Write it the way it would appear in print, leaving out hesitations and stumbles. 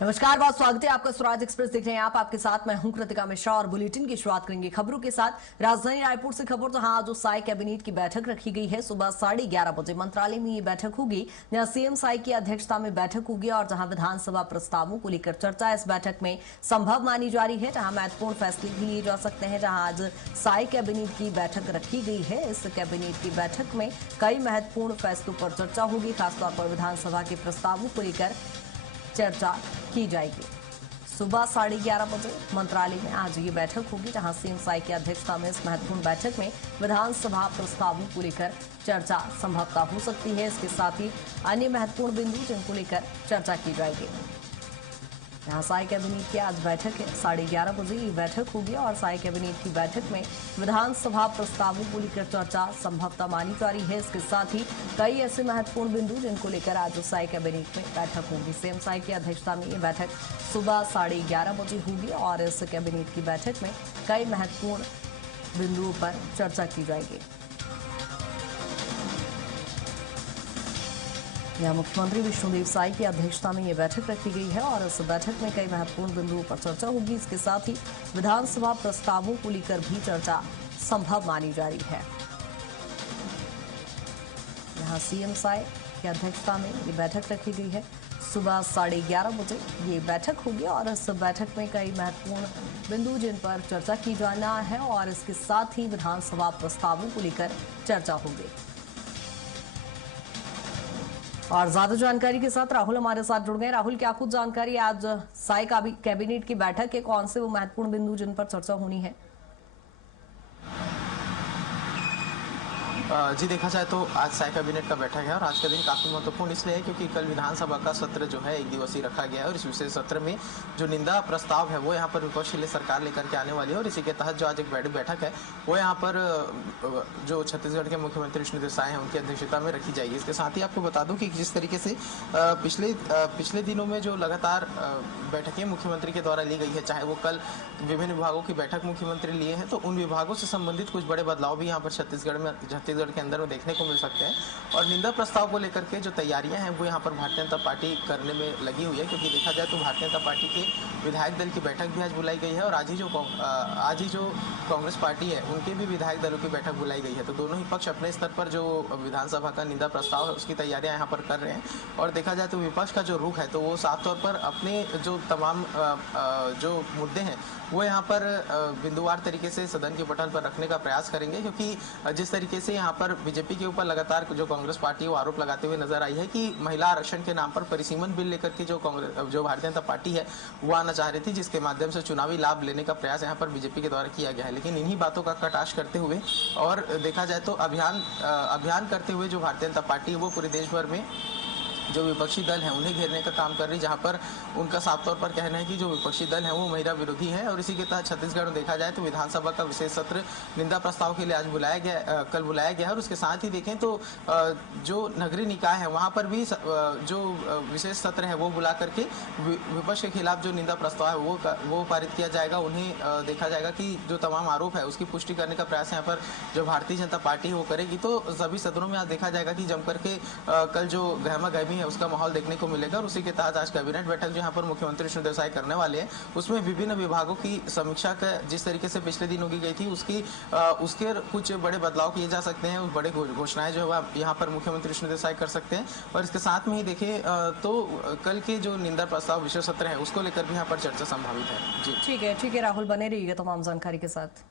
नमस्कार, बहुत स्वागत है आपका स्वराज एक्सप्रेस देख रहे हैं आप। आपके साथ मैं हूं कृतिका मिश्रा और बुलेटिन की शुरुआत करेंगे खबरों के साथ। राजधानी रायपुर से खबर, जहां आज साई कैबिनेट की बैठक रखी गई है। सुबह 11:30 बजे मंत्रालय में ये बैठक होगी, जहां सीएम साई की अध्यक्षता में बैठक होगी और जहां विधानसभा प्रस्तावों को लेकर चर्चा इस बैठक में संभव मानी जा रही है। जहां महत्वपूर्ण फैसले भी लिए जा सकते हैं। जहां आज साई कैबिनेट की बैठक रखी गई है, इस कैबिनेट की बैठक में कई महत्वपूर्ण फैसलों पर चर्चा होगी। खासतौर पर विधानसभा के प्रस्तावों को लेकर चर्चा की जाएगी। सुबह 11:30 बजे मंत्रालय में आज ये बैठक होगी, जहां सीएम साई की अध्यक्षता में इस महत्वपूर्ण बैठक में विधानसभा प्रस्तावों को लेकर चर्चा संभवतः हो सकती है। इसके साथ ही अन्य महत्वपूर्ण बिंदु जिनको लेकर चर्चा की जाएगी। यहाँ साई कैबिनेट की आज बैठक है, 11:30 बजे ये बैठक होगी और साई कैबिनेट की बैठक में विधानसभा प्रस्तावों को लेकर चर्चा संभवतः मानी जा रही है। इसके साथ ही कई ऐसे महत्वपूर्ण बिंदु जिनको लेकर आज साई कैबिनेट में बैठक होगी। सीएम साई की अध्यक्षता में ये बैठक सुबह 11:30 बजे होगी और इस कैबिनेट की बैठक में कई महत्वपूर्ण बिंदुओं पर चर्चा की जाएगी। यहाँ मुख्यमंत्री विष्णुदेव साई की अध्यक्षता में ये बैठक रखी गई है और इस बैठक में कई महत्वपूर्ण बिंदुओं पर चर्चा होगी। इसके साथ ही विधानसभा प्रस्तावों को लेकर भी चर्चा संभव मानी जा रही है। यहाँ सीएम साई की अध्यक्षता में ये बैठक रखी गई है। सुबह 11:30 बजे ये बैठक होगी और इस बैठक में कई महत्वपूर्ण बिंदु जिन पर चर्चा की जाना है और इसके साथ ही विधानसभा प्रस्तावों को लेकर चर्चा होगी। और ज्यादा जानकारी के साथ राहुल हमारे साथ जुड़ गए। राहुल, क्या कुछ जानकारी आज साई कैबिनेट की बैठक के कौन से वो महत्वपूर्ण बिंदु जिन पर चर्चा होनी है? जी, देखा जाए तो आज साई कैबिनेट का बैठक है और आज का दिन काफ़ी महत्वपूर्ण इसलिए है क्योंकि कल विधानसभा का सत्र जो है 1 दिवसीय रखा गया है और इस विशेष सत्र में जो निंदा प्रस्ताव है वो यहाँ पर विपक्ष के लिए सरकार लेकर के आने वाली है और इसी के तहत जो आज एक बड़ी बैठक है वो यहाँ पर जो छत्तीसगढ़ के मुख्यमंत्री विष्णुदेव साई हैं उनकी अध्यक्षता में रखी जाएगी। इसके साथ ही आपको बता दूं कि जिस तरीके से पिछले दिनों में जो लगातार बैठकें मुख्यमंत्री के द्वारा ली गई है, चाहे वो कल विभिन्न विभागों की बैठक मुख्यमंत्री लिए हैं, तो उन विभागों से संबंधित कुछ बड़े बदलाव भी यहाँ पर छत्तीसगढ़ के अंदर में देखने को मिल सकते हैं। और निंदा प्रस्ताव को लेकर के जो तैयारियां हैं वो यहाँ पर भारतीय जनता पार्टी करने में लगी हुई है, क्योंकि देखा जाए तो भारतीय जनता पार्टी के विधायक दल की बैठक भी आज बुलाई गई है और आज ही जो कांग्रेस पार्टी है उनके भी विधायक दलों की बैठक बुलाई गई है। तो दोनों ही पक्ष अपने स्तर पर जो विधानसभा का निंदा प्रस्ताव है उसकी तैयारियां यहाँ पर कर रहे हैं। और देखा जाए तो विपक्ष का जो रुख है तो वो साफ तौर पर अपने जो तमाम जो मुद्दे हैं वो यहाँ पर बिंदुवार तरीके से सदन के पटल पर रखने का प्रयास करेंगे, क्योंकि जिस तरीके से यहाँ पर बीजेपी के ऊपर लगातार जो कांग्रेस पार्टी वो आरोप लगाते हुए नजर आई है कि महिला आरक्षण के नाम पर परिसीमन बिल लेकर के जो भारतीय जनता पार्टी है वो आना चाह रही थी, जिसके माध्यम से चुनावी लाभ लेने का प्रयास यहाँ पर बीजेपी के द्वारा किया गया है। लेकिन इन्हीं बातों का कटाक्ष करते हुए और देखा जाए तो अभियान करते हुए जो भारतीय जनता पार्टी है वो पूरे देश भर में जो विपक्षी दल हैं उन्हें घेरने का काम कर रही, जहां पर उनका साफ तौर पर कहना है कि जो विपक्षी दल हैं वो महिला विरोधी है। और इसी के तहत छत्तीसगढ़ में देखा जाए तो विधानसभा का विशेष सत्र निंदा प्रस्ताव के लिए आज कल बुलाया गया है। और उसके साथ ही देखें तो जो नगरीय निकाय है वहां पर भी जो विशेष सत्र है वो बुला करके विपक्ष के खिलाफ जो निंदा प्रस्ताव है वो पारित किया जाएगा। उन्हें देखा जाएगा कि जो तमाम आरोप है उसकी पुष्टि करने का प्रयास यहाँ पर जो भारतीय जनता पार्टी है वो करेगी। तो सभी सदनों में आज देखा जाएगा कि जम करके कल जो गहमा गहमी उसका माहौल देखने को मिलेगा। और उसी के तहत आज कैबिनेट बैठक जो यहाँ पर मुख्यमंत्री विष्णुदेव साई करने वाले हैं उसमें विभिन्न विभागों की समीक्षा का जिस तरीके से पिछले दिनों की गई थी उसके कुछ बड़े बदलाव किए जा सकते हैं। उस बड़े घोषणाएं जो है यहाँ पर मुख्यमंत्री विष्णुदेव साई कर सकते हैं। और इसके साथ में ही देखें तो कल के जो निंदा प्रस्ताव विशेष सत्र है उसको लेकर भी यहाँ पर चर्चा संभावित है। जी ठीक है राहुल, बने रहिएगा तमाम जानकारी के साथ।